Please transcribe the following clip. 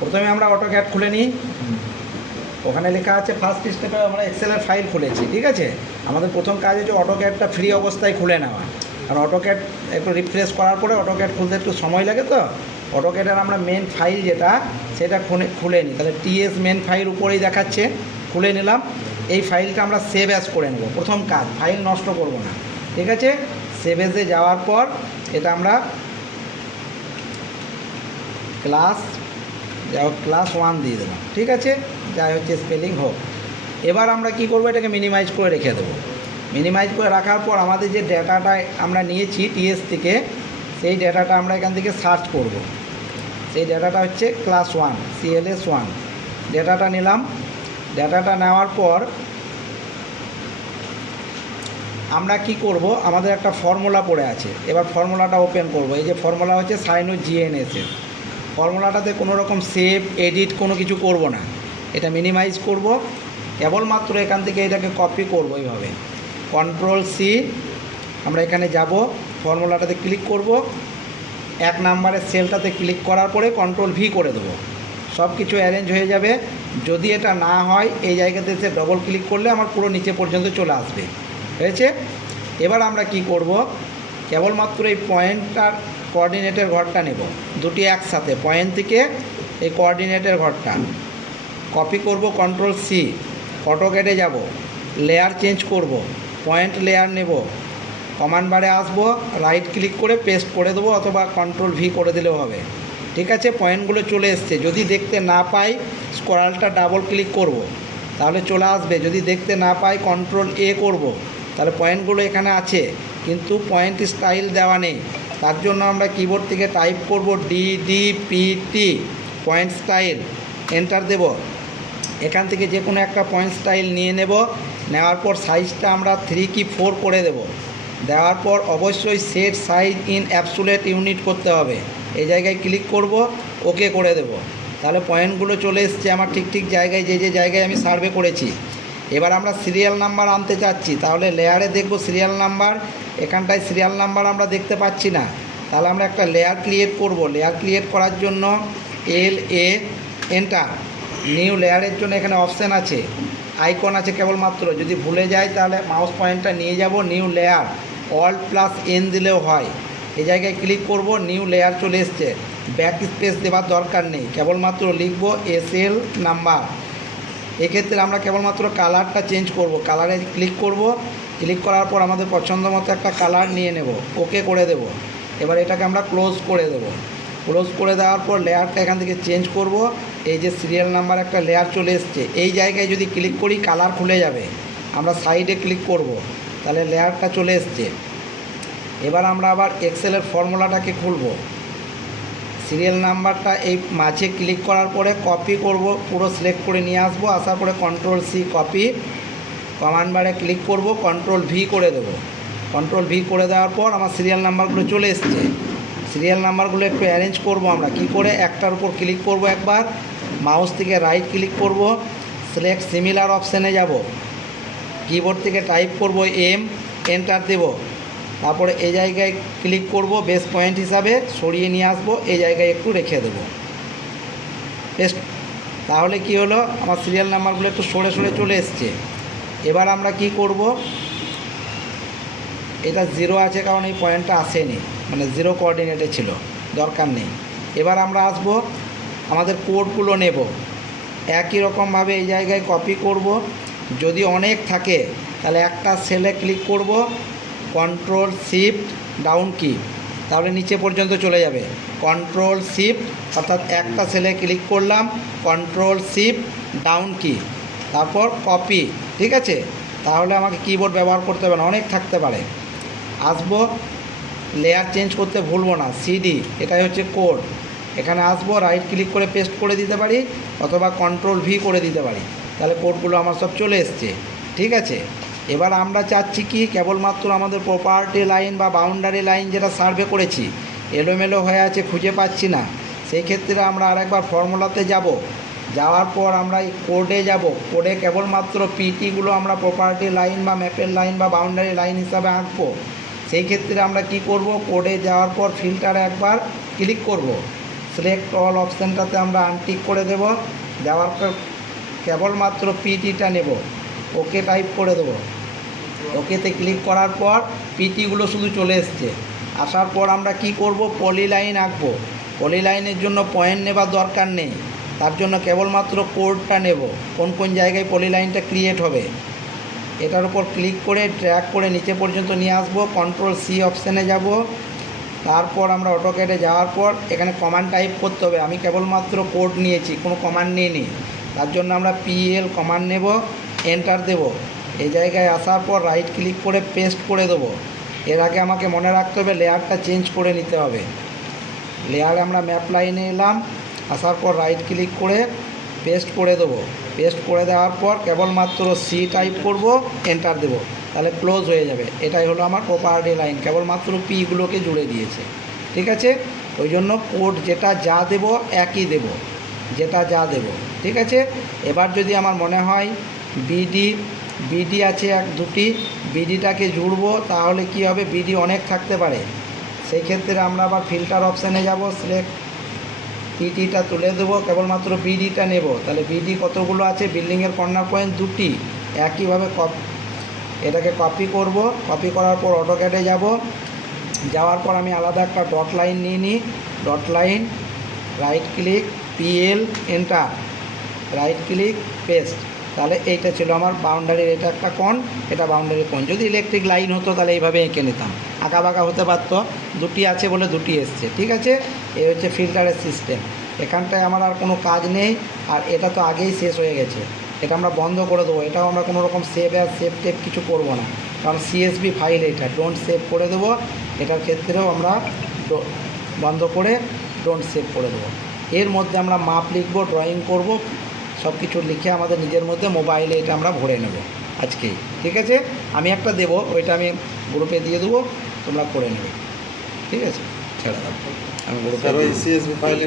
প্রথমে আমরা অটোক্যাড খুলে নিই। ওখানে লেখা আছে ফার্স্ট স্টেপে আমরা এক্সেলের ফাইল খুলেছি, ঠিক আছে। আমাদের প্রথম কাজ হচ্ছে অটোক্যাডটা ফ্রি অবস্থায় খুলে নেওয়া। আর অটোক্যাড একটু রিফ্রেশ করার পরে অটোক্যাড খুলতে একটু সময় লাগে, তো অটোক্যাডের আমরা মেন ফাইল যেটা সেটা খুলে নিই। তাহলে টিএস মেন ফাইল উপরেই দেখাচ্ছে, খুলে নিলাম। এই ফাইলটা আমরা সেভ অ্যাজ করে নেব। প্রথম কাজ, ফাইল নষ্ট করব না, ঠিক আছে। সেভ অ্যাজে যাওয়ার পর এটা আমরা ক্লাস 1 দিয়ে দেবো, ঠিক আছে। যাই হচ্ছে স্পেলিং হোক। এবার আমরা কি করব, এটাকে মিনিমাইজ করে রেখে দেবো। মিনিমাইজ করে রাখার পর আমাদের যে ডেটাটা আমরা নিয়েছি টিএস থেকে, সেই ডেটাটা আমরা এখান থেকে সার্চ করব। সেই ডেটাটা হচ্ছে ক্লাস 1 CLS1 ডেটাটা নিলাম। ডেটাটা নেওয়ার পর আমরা কি করব, আমাদের একটা ফর্মুলা পড়ে আছে। এবার ফর্মুলাটা ওপেন করব। এই যে ফর্মুলা হচ্ছে সাইনো জিএনএসের ফর্মুলাটাতে কোনো রকম সেভ এডিট কোনো কিছু করব না। এটা মিনিমাইজ করব, কেবলমাত্র এখান থেকে এটাকে কপি করব। এইভাবে কন্ট্রোল-C, আমরা এখানে যাব, ফর্মুলাটাতে ক্লিক করব, 1 নম্বরের সেলটাতে ক্লিক করার পরে কন্ট্রোল-V করে দেবো। সব কিছু অ্যারেঞ্জ হয়ে যাবে। যদি এটা না হয় এই জায়গাতে এসে ডবল ক্লিক করলে আমার পুরো নিচে পর্যন্ত চলে আসবে, হয়েছে। এবার আমরা কি করব, কেবলমাত্র এই পয়েন্টটার কোঅর্ডিনেটের ঘরটা নেব, দুটি একসাথে পয়েন্ট থেকে এই কোঅর্ডিনেটের ঘরটা কপি করব, কন্ট্রোল-C, অটোক্যাডে যাব, লেয়ার চেঞ্জ করব, পয়েন্ট লেয়ার নেব, কমান্ড বারে আসবো, রাইট ক্লিক করে পেস্ট করে দেবো, অথবা কন্ট্রোল-V করে দিলেও হবে, ঠিক আছে। পয়েন্টগুলো চলে এসছে। যদি দেখতে না পাই স্ক্রলটা ডাবল ক্লিক করব, তাহলে চলে আসবে। যদি দেখতে না পাই কন্ট্রোল-A করব, তাহলে পয়েন্টগুলো এখানে আছে, কিন্তু পয়েন্ট স্টাইল দেওয়া নেই। তার জন্য আমরা কিবোর্ড থেকে টাইপ করব DDPT পয়েন্ট স্টাইল, এন্টার দেব। এখান থেকে যে কোনো একটা পয়েন্ট স্টাইল নিয়ে নেব। নেওয়ার পর সাইজটা আমরা 3 কি 4 করে দেব। দেওয়ার পর অবশ্যই set size in absolute unit করতে হবে। এই জায়গায় ক্লিক করব, ওকে করে দেব। তাহলে পয়েন্টগুলো চলে এসছে আমার ঠিক ঠিক জায়গায়, যে যে জায়গায় আমি সার্ভে করেছি। এবার আমরা সিরিয়াল নাম্বার আনতে চাচ্ছি, তাহলে লেয়ারে দেখব সিরিয়াল নাম্বার। এখানটায় সিরিয়াল নাম্বার আমরা দেখতে পাচ্ছি না, তাহলে আমরা একটা লেয়ার ক্রিয়েট করব। লেয়ার ক্রিয়েট করার জন্য LA এন্টার। নিউ লেয়ারের জন্য এখানে অপশান আছে, আইকন আছে কেবলমাত্র। যদি ভুলে যাই তাহলে মাউস পয়েন্টটা নিয়ে যাব, নিউ লেয়ার, Alt+N দিলেও হয়। এই জায়গায় ক্লিক করব, নিউ লেয়ার চলে এসছে। ব্যাক স্পেস দেওয়ার দরকার নেই, কেবলমাত্র লিখব SL নাম্বার। এক্ষেত্রে আমরা কেবলমাত্র কালারটা চেঞ্জ করব। কালারে ক্লিক করব, ক্লিক করার পর আমাদের পছন্দ মতো একটা কালার নিয়ে নেব, ওকে করে দেব। এবার এটাকে আমরা ক্লোজ করে দেব। ক্লোজ করে দেওয়ার পর লেয়ারটা এখান থেকে চেঞ্জ করব। এই যে সিরিয়াল নাম্বার একটা লেয়ার চলে এসছে, এই জায়গায় যদি ক্লিক করি কালার খুলে যাবে। আমরা সাইডে ক্লিক করব, তাহলে লেয়ারটা চলে এসছে। এবার আমরা আবার এক্সেলের ফর্মুলাটাকে খুলব। সিরিয়াল নাম্বারটা এই মাঝে ক্লিক করার পরে কপি করব, পুরো সিলেক্ট করে নিয়ে আসবো। আসার পরে কন্ট্রোল-C কপি, কমান্ড বারে ক্লিক করব, কন্ট্রোল-V করে দেবো। কন্ট্রোল-V করে দেওয়ার পর আমার সিরিয়াল নাম্বারগুলো চলে এসছে। সিরিয়াল নাম্বারগুলো একটু অ্যারেঞ্জ করব আমরা কি করে, একটার উপর ক্লিক করব, একবার মাউস থেকে রাইট ক্লিক করব, সিলেক্ট সিমিলার অপশানে যাব, কিবোর্ড থেকে টাইপ করব M, এন্টার দেব। তারপরে এই জায়গায় ক্লিক করব, বেস পয়েন্ট হিসাবে সরিয়ে নিয়ে আসবো, এই জায়গায় একটু রেখে দেবো পেস্ট। তাহলে কি হলো, আমার সিরিয়াল নাম্বারগুলো একটু সরে সরে চলে এসছে। এবার আমরা কি করব, এটা 0 আছে কারণ এই পয়েন্টটা আসেনি, মানে 0 কোঅর্ডিনেটে ছিল, দরকার নেই। এবার আমরা আসব, আমাদের কোডগুলো নেব, একই রকমভাবে এই জায়গায় কপি করব। যদি অনেক থাকে তাহলে একটা সেলে ক্লিক করব, কন্ট্রোল-Shift ডাউন কি, তাহলে নিচে পর্যন্ত চলে যাবে। কন্ট্রোল-Shift, অর্থাৎ একটা সেলে ক্লিক করলাম, কন্ট্রোল-Shift ডাউন কি, তারপর কপি, ঠিক আছে। তাহলে আমাকে কিবোর্ড ব্যবহার করতে হবে না, অনেক থাকতে পারে। আসবো, লেয়ার চেঞ্জ করতে ভুলবো না, CD, এটাই হচ্ছে কোড। এখানে আসবো, রাইট ক্লিক করে পেস্ট করে দিতে পারি, অথবা কন্ট্রোল-V করে দিতে পারি। তাহলে কোডগুলো আমার সব চলে এসছে, ঠিক আছে। এবার আমরা চাচ্ছি কি, কেবলমাত্র আমাদের প্রপার্টি লাইন বা বাউন্ডারি লাইন যেটা সার্ভে করেছি এলোমেলো হয়ে আছে, খুঁজে পাচ্ছি না। সেই ক্ষেত্রে আমরা আরেকবার ফর্মুলাতে যাব, যাওয়ার পর আমরা এই কোডে যাব। কোডে কেবলমাত্র পিটিগুলো আমরা প্রপার্টি লাইন বা ম্যাপের লাইন বা বাউন্ডারি লাইন হিসাবে আঁকবো। সেই ক্ষেত্রে আমরা কি করব, কোডে যাওয়ার পর ফিল্টারে একবার ক্লিক করব, সিলেক্ট অল অপশানটাতে আমরা আনটিক করে দেব। দেওয়ার পর কেবলমাত্র পিটিটা নেব, ওকে টাইপ করে দেবো। ওকেতে ক্লিক করার পর পিটিগুলো শুধু চলে এসছে। আসার পর আমরা কি করব, পলিলাইন আঁকবো। পলিলাইনের জন্য পয়েন্ট নেবার দরকার নেই, তার জন্য কেবলমাত্র কোডটা নেব, কোন কোন জায়গায় পলিলাইনটা ক্রিয়েট হবে। এটার উপর ক্লিক করে ড্র্যাগ করে নিচে পর্যন্ত নিয়ে আসবো। কন্ট্রোল সি অপশানে যাব। তারপর আমরা অটোক্যাডে যাওয়ার পর এখানে কমান্ড টাইপ করতে হবে। আমি কেবলমাত্র কোড নিয়েছি, কোনো কমান্ড নিইনি, তার জন্য আমরা পিএল কমান্ড নেব, এন্টার দেব। এই জায়গায় আসার পর রাইট ক্লিক করে পেস্ট করে দেবো। এর আগে আমাকে মনে রাখতে হবে লেয়ারটা চেঞ্জ করে নিতে হবে। লেয়ারে আমরা ম্যাপ লাইনে এলাম, আসার পর রাইট ক্লিক করে পেস্ট করে দেবো। পেস্ট করে দেওয়ার পর কেবলমাত্র সি টাইপ করব, এন্টার দেবো, তাহলে ক্লোজ হয়ে যাবে। এটাই হলো আমার প্রপার্টি লাইন, কেবলমাত্র পিগুলোকে জুড়ে দিয়েছে। ঠিক আছে, ওই জন্য কোড যেটা যা দেব একই দেব, যেটা যা দেব। ঠিক আছে, এবার যদি আমার মনে হয় বিডি আছে দুটি, বিডিটাকে জুড়বো, তাহলে কি হবে, বিডি অনেক থাকতে পারে। সেই ক্ষেত্রে আমরা আবার ফিল্টার অপশানে যাব, সিলেক্ট পিটিটা তুলে দেবো, কেবলমাত্র বিডিটা নেব। তাহলে বিডি কতগুলো আছে, বিল্ডিংয়ের কর্নার পয়েন্ট দুটি। একইভাবে এটাকে কপি করব। কপি করার পর অটোক্যাডে যাব। যাওয়ার পর আমি আলাদা একটা ডট লাইন নিয়ে নিই। ডট লাইন, রাইট ক্লিক, পিএল, এন্টার, রাইট ক্লিক, পেস্ট। তাহলে এইটা ছিল আমার বাউন্ডারির, এটা একটা কোণ, এটা বাউন্ডারির কোণ। যদি ইলেকট্রিক লাইন হতো তাহলে এইভাবে এঁকে নিতাম, আঁকা বাঁকা হতে পারতো। দুটি আছে বলে দুটি এসছে। ঠিক আছে, এই হচ্ছে ফিল্টারের সিস্টেম। এখানটায় আমার আর কোনো কাজ নেই, আর এটা তো আগেই শেষ হয়ে গেছে। এটা আমরা বন্ধ করে দেবো। এটাও আমরা কোনো রকম সেভ টেপ কিছু করব না, কারণ সিএসভি ফাইল এটা, ডোন্ট সেভ করে দেবো। এটার ক্ষেত্রেও আমরা বন্ধ করে ডোন্ট সেভ করে দেবো। এর মধ্যে আমরা মাপ লিখব, ড্রয়িং করব, সব কিছু লিখে আমাদের নিজের মধ্যে মোবাইলে এটা আমরা ভরে নেব আজকেই। ঠিক আছে, আমি একটা দেবো, ওইটা আমি গ্রুপে দিয়ে দেবো, তোমরা করে নেবে। ঠিক আছে, ছেড়ে দাও, আমি গ্রুপে সিএসভি ফাইলে